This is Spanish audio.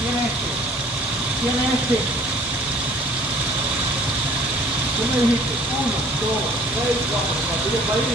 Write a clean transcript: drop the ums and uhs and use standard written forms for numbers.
Tiene este. Tiene este. Tú me dijiste 1, 2, 3, 4. Cuando yo país,